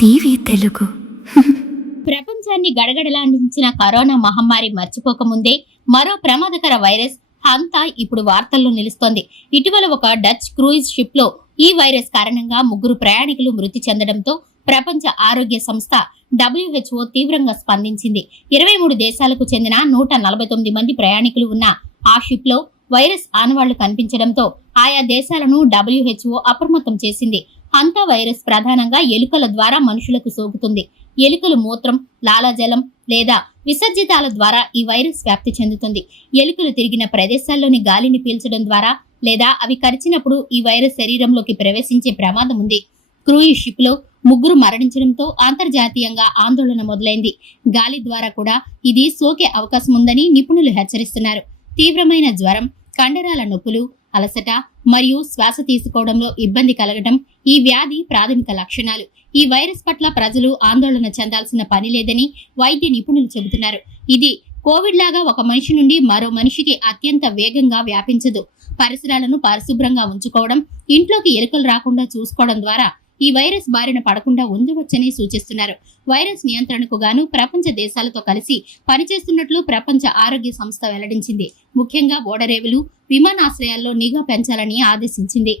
TV Telugu ప్రపంచాన్ని గడగడలాడించిన corona మహమ్మారి మర్చిపోకముందే మరో ప్రమాదకర వైరస్ హంతా ఇప్పుడు వార్తల్లో నిలుస్తోంది. ఇటీవల ఒక డచ్ క్రూయిజ్ షిప్ లో ఈ వైరస్ కారణంగా 3 ప్రయాణికులు మృతి చెందడంతో ప్రపంచ ఆరోగ్య సంస్థ WHO తీవ్రంగా స్పందించింది. 23 దేశాలకు చెందిన 149 మంది ప్రయాణికులు ఉన్న ఆ షిప్ లో వైరస్ ఆనవాళ్లు కనిపించడంతో ఆయా దేశాలను WHO అప్రమత్తం చేసింది. హంతా వైరస్ ప్రధానంగా ఎలుకల ద్వారా మనుషులకు సోకుతుంది. ఎలుకలు మూత్రం, లాలాజలం లేదా విసర్జితాల ద్వారా ఈ వైరస్ వ్యాప్తి చెందుతుంది. ఎలుకలు తిరిగిన ప్రదేశాల్లోని గాలిని పీల్చడం ద్వారా లేదా అవి కరిచినప్పుడు ఈ వైరస్ శరీరంలోకి ప్రవేశించే ప్రమాదం ఉంది. క్రూయిజ్ షిప్ లో 3 మరణించడంతో అంతర్జాతీయంగా ఆందోళన మొదలైంది. గాలి ద్వారా కూడా ఇది సోకే అవకాశం ఉందని నిపుణులు హెచ్చరిస్తున్నారు. తీవ్రమైన జ్వరం, కండరాల నొప్పులు, అలసట మరియు శ్వాస తీసుకోవడంలో ఇబ్బంది కలగడం ఈ వ్యాధి ప్రాథమిక లక్షణాలు. ఈ వైరస్ పట్ల ప్రజలు ఆందోళన చెందాల్సిన పని లేదని వైద్య నిపుణులు చెబుతున్నారు. ఇది కోవిడ్ లాగా ఒక మనిషి నుండి మరో మనిషికి అత్యంత వేగంగా వ్యాపించదు. పరిసరాలను పరిశుభ్రంగా ఉంచుకోవడం, ఇంట్లోకి ఎలుకలు రాకుండా చూసుకోవడం ద్వారా ఈ వైరస్ బారిన పడకుండా ఉండవచ్చని సూచిస్తున్నారు. వైరస్ నియంత్రణకు గాను ప్రపంచ దేశాలతో కలిసి పనిచేస్తున్నట్లు ప్రపంచ ఆరోగ్య సంస్థ వెల్లడించింది. ముఖ్యంగా ఓడరేవులు, విమానాశ్రయాల్లో నిఘా పెంచాలని ఆదేశించింది.